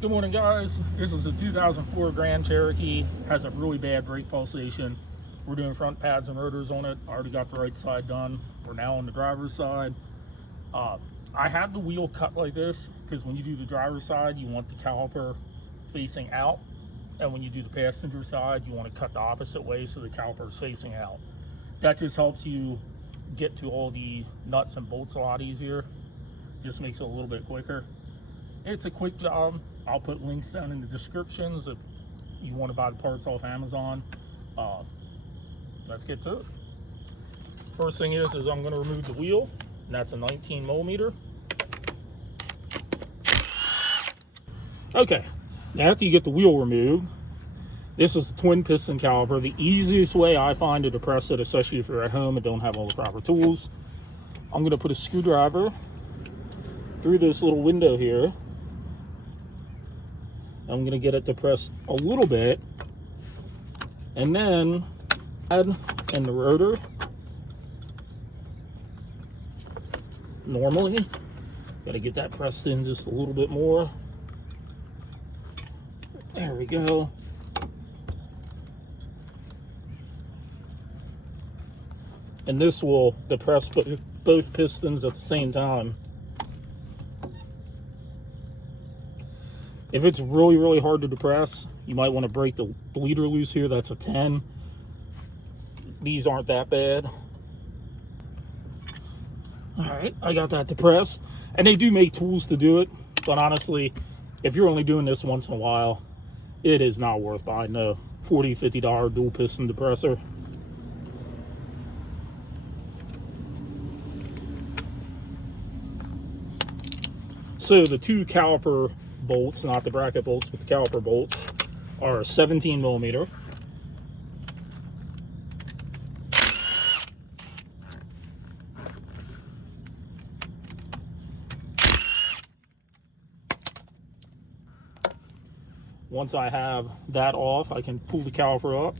Good morning, guys. This is a 2004 Grand Cherokee. Has a really bad brake pulsation. We're doing front pads and rotors on it. I already got the right side done. We're now on the driver's side. I had the wheel cut like this because when you do the driver's side, you want the caliper facing out. And when you do the passenger side, you want to cut the opposite way so the caliper is facing out. That just helps you get to all the nuts and bolts a lot easier. Just makes it a little bit quicker. It's a quick job. I'll put links down in the descriptions if you want to buy the parts off Amazon. Let's get to it. First thing is I'm going to remove the wheel, and that's a 19 millimeter. Okay, now after you get the wheel removed, this is the twin piston caliper. The easiest way I find to depress it, especially if you're at home and don't have all the proper tools, I'm going to put a screwdriver through this little window here. I'm going to get it depressed a little bit, and then add in the rotor. Normally, got to get that pressed in just a little bit more. There we go. And this will depress both pistons at the same time. If it's really, really hard to depress, you might want to break the bleeder loose here. That's a 10. These aren't that bad. All right, I got that depressed. And they do make tools to do it. But honestly, if you're only doing this once in a while, it is not worth buying a $40, $50 dual piston depressor. So the two caliper bolts, not the bracket bolts, but the caliper bolts, are 17 millimeter. Once I have that off, I can pull the caliper up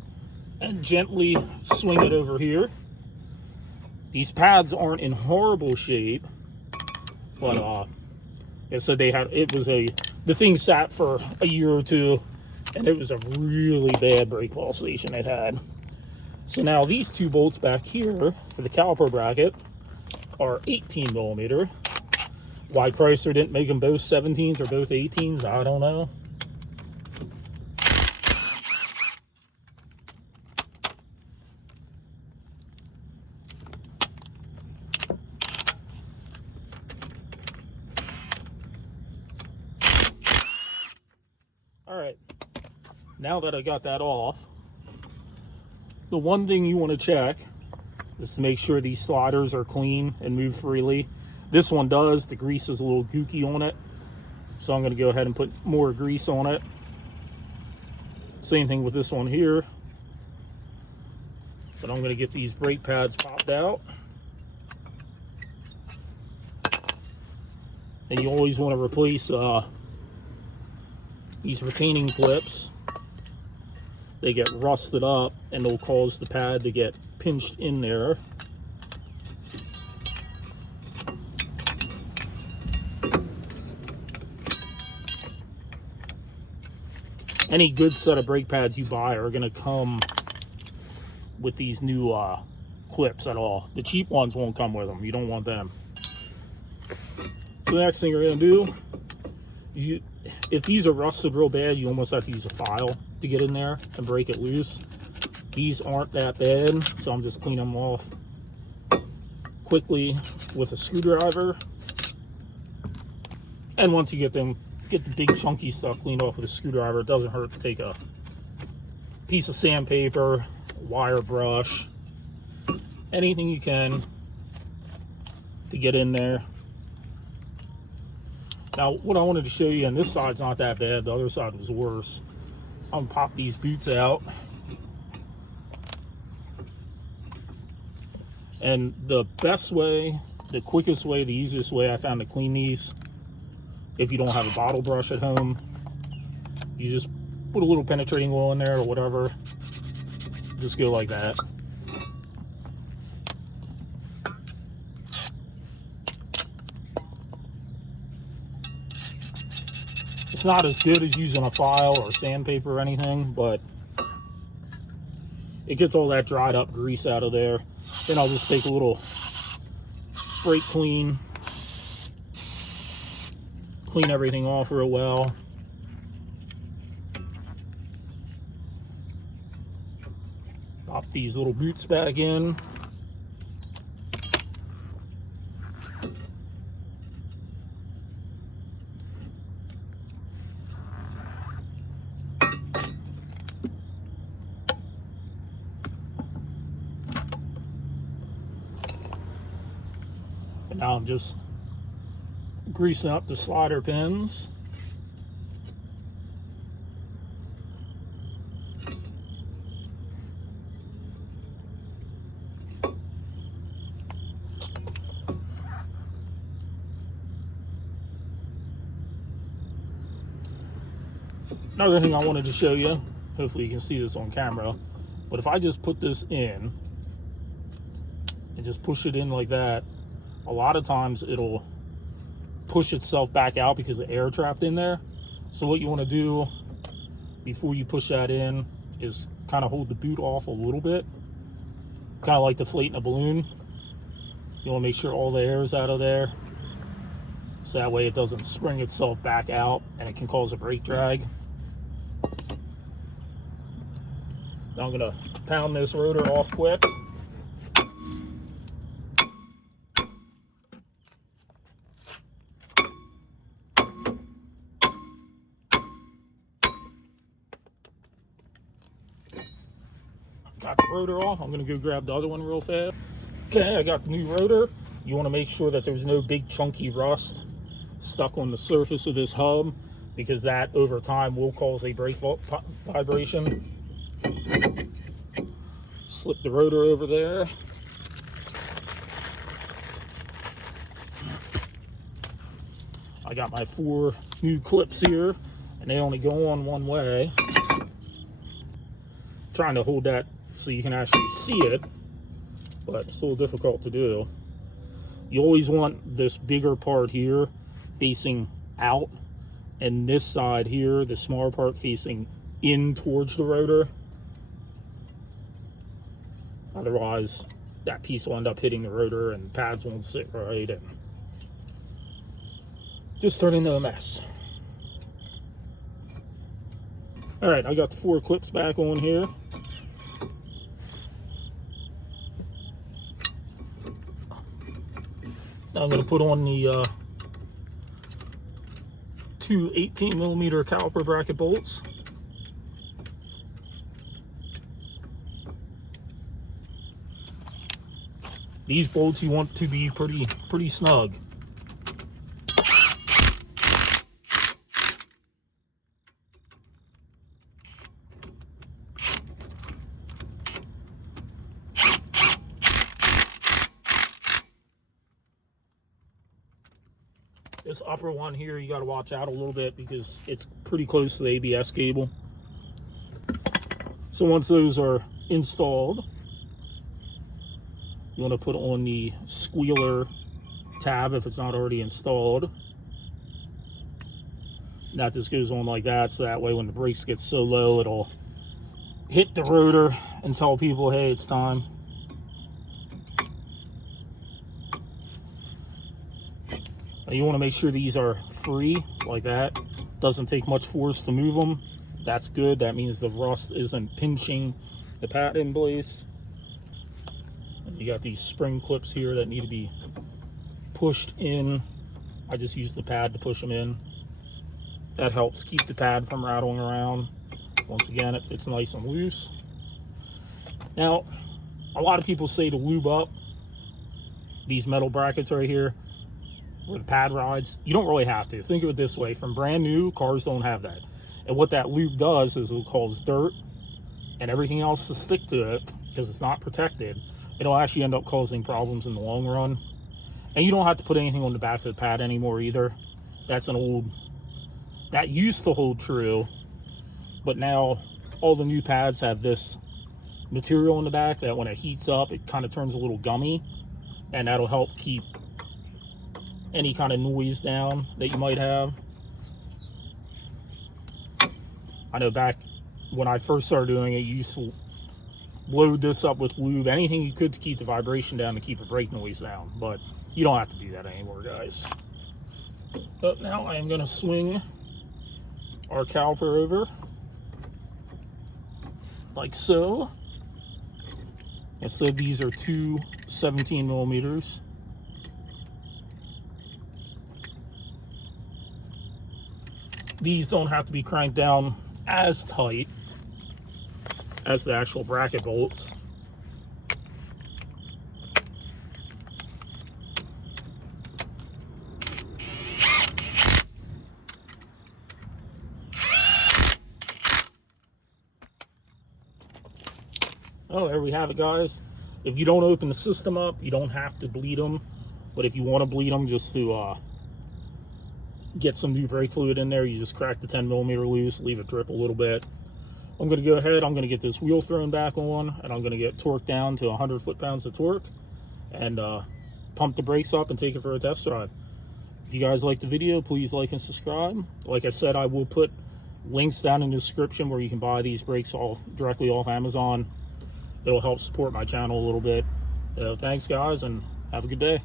and gently swing it over here. These pads aren't in horrible shape, but it said the thing sat for a year or two, and it was a really bad brake pulsation it had. So now these two bolts back here for the caliper bracket are 18 millimeter. Why Chrysler didn't make them both 17s or both 18s, I don't know. All right, now that I got that off, the one thing you want to check is to make sure these sliders are clean and move freely. This one does. The grease is a little gooky on it, so I'm going to go ahead and put more grease on it. Same thing with this one here. But I'm going to get these brake pads popped out. And you always want to replace these retaining clips. They get rusted up and they'll cause the pad to get pinched in there. Any good set of brake pads you buy are going to come with these new clips at all. The cheap ones won't come with them. You don't want them. So the next thing you're going to do, if these are rusted real bad, you almost have to use a file to get in there and break it loose. These aren't that bad, so I'm just cleaning them off quickly with a screwdriver. And once you get the big chunky stuff cleaned off with a screwdriver, it doesn't hurt to take a piece of sandpaper, wire brush, anything you can to get in there. Now, what I wanted to show you, and this side's not that bad, the other side was worse. I'm gonna pop these boots out. And the best way, the quickest way, the easiest way I found to clean these, if you don't have a bottle brush at home, you just put a little penetrating oil in there or whatever. Just go like that. It's not as good as using a file or sandpaper or anything, but it gets all that dried up grease out of there. Then I'll just take a little brake clean, clean everything off real well. Pop these little boots back in. And now I'm just greasing up the slider pins. Another thing I wanted to show you, hopefully you can see this on camera, but if I just put this in and just push it in like that, a lot of times it'll push itself back out because the air trapped in there. So what you want to do before you push that in is kind of hold the boot off a little bit, kind of like deflating a balloon. You want to make sure all the air is out of there, so that way it doesn't spring itself back out and it can cause a brake drag. Now I'm going to pound this rotor off quick. Got the rotor off. I'm going to go grab the other one real fast. Okay, I got the new rotor. You want to make sure that there's no big chunky rust stuck on the surface of this hub, because that over time will cause a brake vibration. Slip the rotor over there. I got my 4 new clips here, and they only go on one way. Trying to hold that so you can actually see it, but it's a little difficult to do. You always want this bigger part here facing out, and this side here, the smaller part, facing in towards the rotor. Otherwise, that piece will end up hitting the rotor and pads won't sit right and just turn into a mess. All right, I got the 4 clips back on here. Now I'm going to put on the 2 18mm caliper bracket bolts. These bolts you want to be pretty snug. This upper one here, you got to watch out a little bit because it's pretty close to the ABS cable. So once those are installed, you want to put on the squealer tab if it's not already installed. And that just goes on like that, so that way when the brakes get so low, it'll hit the rotor and tell people, hey, it's time. Now you want to make sure these are free like that. Doesn't take much force to move them. That's good. That means the rust isn't pinching the pad in place. You got these spring clips here that need to be pushed in. I just use the pad to push them in. That helps keep the pad from rattling around. Once again, it fits nice and loose. Now, a lot of people say to lube up these metal brackets right here where the pad rides. You don't really have to. Think of it this way. From brand new, cars don't have that. And what that lube does is it'll cause dirt and everything else to stick to it because it's not protected. It'll actually end up causing problems in the long run. And you don't have to put anything on the back of the pad anymore either. That's an old, that used to hold true, but now all the new pads have this material in the back that when it heats up, it kind of turns a little gummy, and that'll help keep any kind of noise down that you might have. I know back when I first started doing it, you used to load this up with lube, anything you could to keep the vibration down, to keep the brake noise down, but you don't have to do that anymore, guys. But now I am going to swing our caliper over like so. And so these are two 17 millimeters. These don't have to be cranked down as tight as the actual bracket bolts. Oh, there we have it, guys. If you don't open the system up, you don't have to bleed them. But if you want to bleed them just to get some new brake fluid in there, you just crack the 10 millimeter loose, leave it drip a little bit. I'm going to go ahead, I'm going to get this wheel thrown back on, and I'm going to get torque down to 100 foot-pounds of torque, and pump the brakes up and take it for a test drive. If you guys like the video, please like and subscribe. Like I said, I will put links down in the description where you can buy these brakes directly off Amazon. It'll help support my channel a little bit. Thanks, guys, and have a good day.